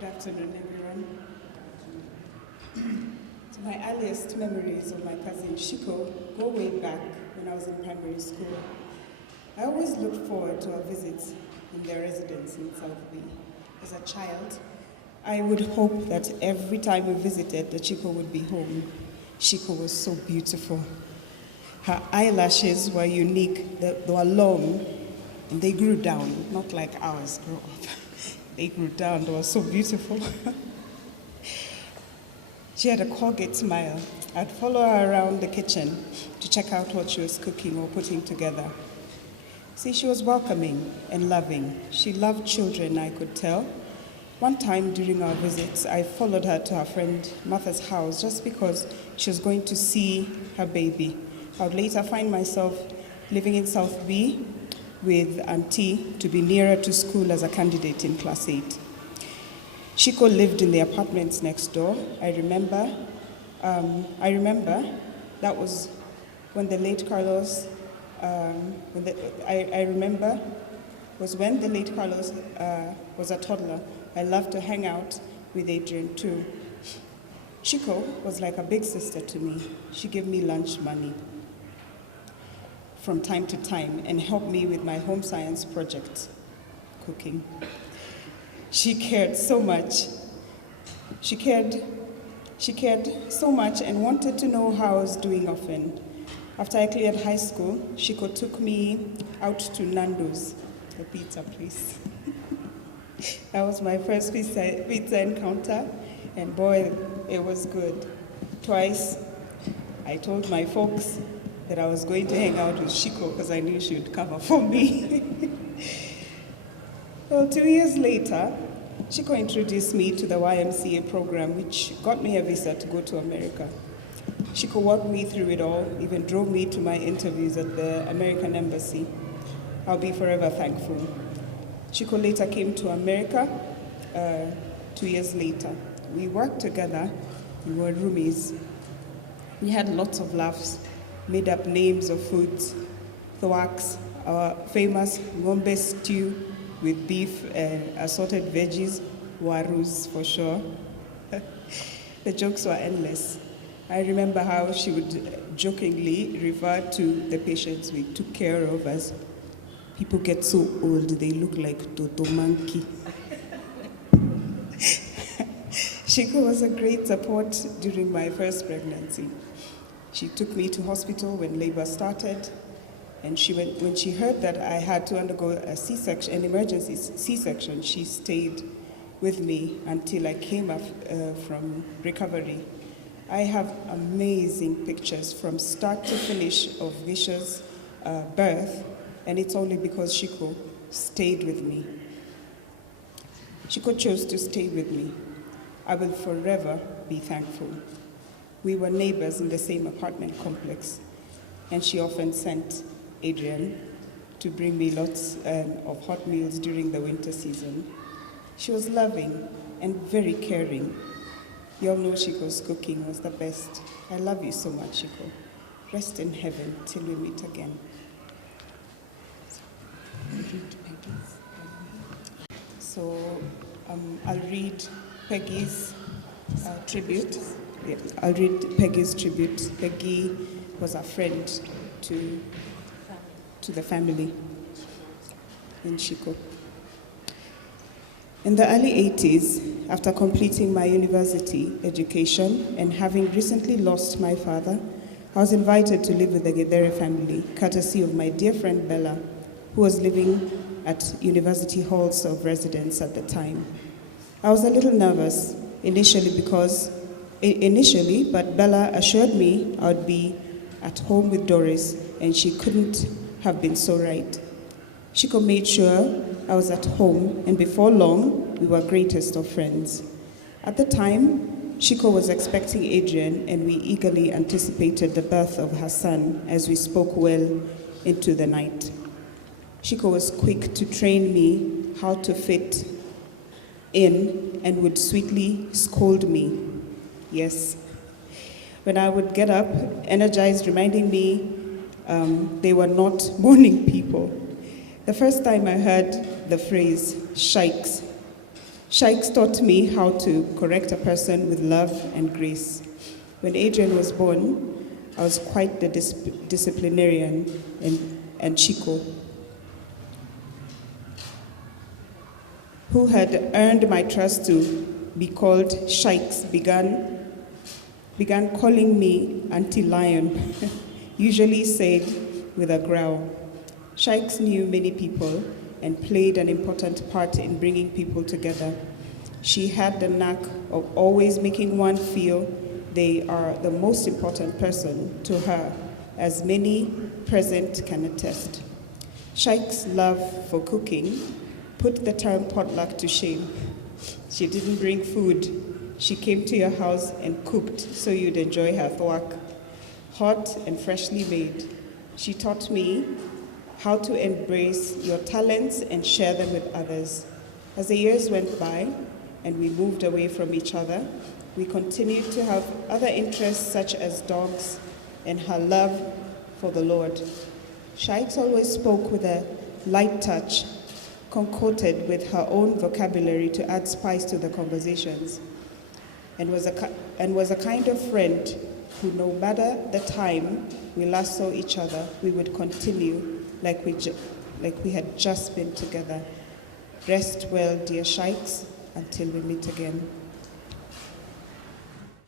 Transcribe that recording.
Good afternoon, everyone. So my earliest memories of my cousin Shiko go way back when I was in primary school. I always looked forward to our visits in their residence in South Bay. As a child, I would hope that every time we visited, that Shiko would be home. Shiko was so beautiful. Her eyelashes were unique. They were long, and they grew down, not like ours grew up. They grew down. They were so beautiful. She had a Colgate smile. I'd follow her around the kitchen to check out what she was cooking or putting together. See, she was welcoming and loving. She loved children, I could tell. One time during our visits, I followed her to her friend Martha's house just because she was going to see her baby. I would later find myself living in South B with Auntie to be nearer to school as a candidate in Class 8. Shiko lived in the apartments next door. I remember that was when the late Carlos, when the late Carlos was a toddler. I loved to hang out with Adrian too. Shiko was like a big sister to me. She gave me lunch money from time to time and helped me with my home science project, cooking. She cared so much. She cared so much and wanted to know how I was doing often. After I cleared high school, Shiko took me out to Nando's, the pizza place. That was my first pizza encounter, and boy, it was good. Twice, I told my folks that I was going to hang out with Shiko because I knew she would cover for me. Well, 2 years later, Shiko introduced me to the YMCA program, which got me a visa to go to America. Shiko walked me through it all, even drove me to my interviews at the American Embassy. I'll be forever thankful. Shiko later came to America 2 years later. We worked together, we were roomies. We had lots of laughs, made up names of foods, thwaks, our famous ng'ombe stew with beef and assorted veggies, warus for sure. The jokes were endless. I remember how she would jokingly refer to the patients we took care of as people get so old, they look like Toto monkey. Shiko was a great support during my first pregnancy. She took me to hospital when labor started, and when she heard that I had to undergo an emergency C-section, she stayed with me until I came up from recovery. I have amazing pictures from start to finish of Visha's birth, and it's only because Shiko stayed with me. Shiko chose to stay with me. I will forever be thankful. We were neighbors in the same apartment complex, and she often sent Adrian to bring me lots of hot meals during the winter season. She was loving and very caring. You all know Shiko's cooking was the best. I love you so much, Shiko. Rest in heaven till we meet again. So I'll read Peggy's tribute. Yeah, I'll read Peggy's tribute. Peggy was a friend to the family in Shiko. In the early 80s, after completing my university education and having recently lost my father, I was invited to live with the Gedere family, courtesy of my dear friend Bella, who was living at University Halls of Residence at the time. I was a little nervous initially, but Bella assured me I would be at home with Doris, and she couldn't have been so right. Shiko made sure I was at home, and before long, we were greatest of friends. At the time, Shiko was expecting Adrian, and we eagerly anticipated the birth of her son as we spoke well into the night. Shiko was quick to train me how to fit in and would sweetly scold me. Yes. When I would get up, energized, reminding me they were not morning people. The first time I heard the phrase shikes, Shikes taught me how to correct a person with love and grace. When Adrian was born, I was quite the disciplinarian and Chico, who had earned my trust to be called Shikes, began calling me Auntie Lion, usually said with a growl. Shikes knew many people and played an important part in bringing people together. She had the knack of always making one feel they are the most important person to her, as many present can attest. Shikes' love for cooking put the term potluck to shame. She didn't bring food. She came to your house and cooked so you'd enjoy her thwak, hot and freshly made. She taught me how to embrace your talents and share them with others. As the years went by and we moved away from each other, we continued to have other interests such as dogs and her love for the Lord. Shikes always spoke with a light touch, concocted with her own vocabulary to add spice to the conversations, and was a kind of friend who, no matter the time we last saw each other, we would continue like we had just been together. Rest well, dear Shikes, until we meet again.